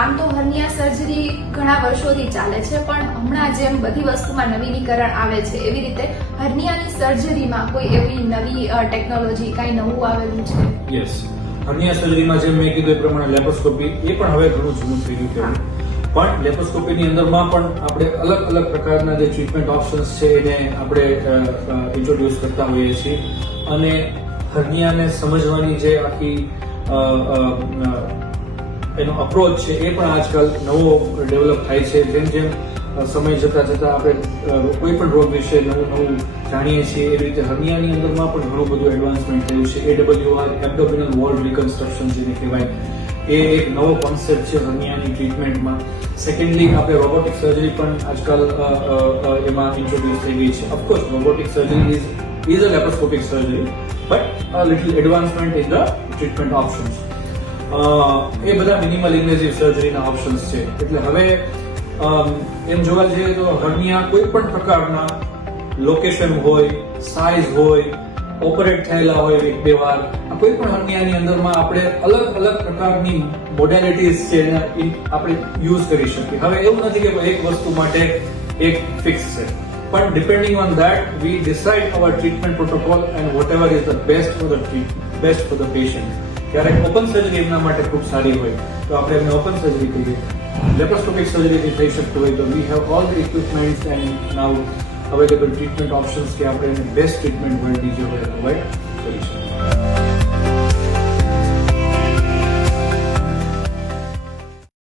આમ તો હર્નિયા સર્જરી ઘણા વર્ષોથી ચાલે છે, પણ હમણાં જેમ બધી વસ્તુમાં નવીનીકરણ આવે છે એવી રીતે હર્નિયાની સર્જરીમાં કોઈ એવી નવી ટેકનોલોજી કાંઈ નવું આવેલું છે? યસ, હર્નિયા સર્જરીમાં જેમ મેં કીધું એ પ્રમાણે લેપોસ્કોપી એ પણ હવે ઘણું જૂનું થઈ ગયું છે. પણ લેપોસ્કોપીની અંદરમાં પણ આપણે અલગ અલગ પ્રકારના જે ટ્રીટમેન્ટ ઓપ્શન્સ છે એને આપણે ઇન્ટ્રોડ્યુસ કરતા હોઈએ છીએ. અને હર્નિયાને સમજવાની જે આખી એનો અપ્રોચ છે એ પણ આજકાલ નવો ડેવલપ થાય છે. જેમ જેમ સમય જતા જતા આપણે કોઈ પણ રોગ વિશે નવું જાણીએ છીએ એવી રીતે હર્નિયાની અંદરમાં પણ ઘણું બધું એડવાન્સમેન્ટ થયું છે. AWR એબ્ડોમિનલ વોલ રિકન્સ્ટ્રક્શન જેને કહેવાય એ એક નવો કોન્સેપ્ટ છે હર્નિયાની ટ્રીટમેન્ટમાં. સેકન્ડલી આપણે રોબોટિક સર્જરી પણ આજકાલ એમાં ઇન્ટ્રોડ્યુસ થઈ ગઈ છે. Of course robotic surgery is a laparoscopic surgery but a little advancement in the treatment options. એ બધા મિનિમલ ઇન્વેઝિવ સર્જરીના ઓપ્શન્સ છે. એટલે હવે એમ જોવા જઈએ તો હર્નિયા કોઈ પણ પ્રકારના લોકેશન હોય, સાઇઝ હોય, ઓપરેટ થયેલા હોય એક બે વાર, આ કોઈ પણ હર્નિયાની અંદરમાં આપણે અલગ અલગ પ્રકારની મોડેલિટીઝ છે એને આપણે યુઝ કરી શકીએ. હવે એવું નથી કે એક વસ્તુ માટે એક ફિક્સ છે, પણ depending on that we decide our treatment protocol and whatever is the best for the patient. ક્યારેક ઓપન સર્જરી એમના માટે ખૂબ સારી હોય તો આપણે એમને ઓપન સર્જરી કહીએ. લેપોસ્કોપિક સર્જરી થઈ શકતું હોય તો we have all the equipments and now available treatment options કે આપણે એને બેસ્ટ ટ્રીટમેન્ટ વર્લ્ડની જે હોય પ્રોવાઈડ કરી શકીએ.